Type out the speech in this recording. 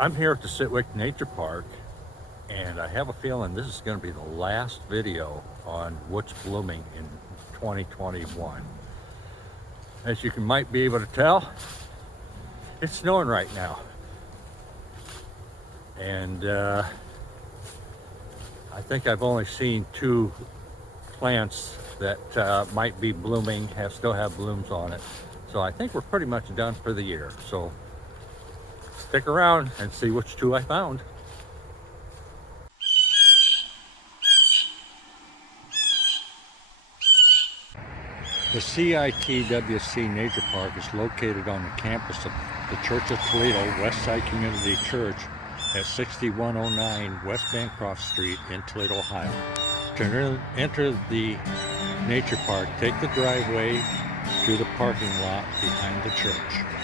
I'm here at the CITWC Nature Park, and I have a feeling this is going to be the last video on what's blooming in 2021. As you might be able to tell, it's snowing right now. And I think I've only seen two plants that might be blooming, still have blooms on it. So I think we're pretty much done for the year. So stick around and see which two I found. The CITWC Nature Park is located on the campus of the Church of Toledo Westside Community Church at 6109 West Bancroft Street in Toledo, Ohio. To enter the nature park, take the driveway to the parking lot behind the church.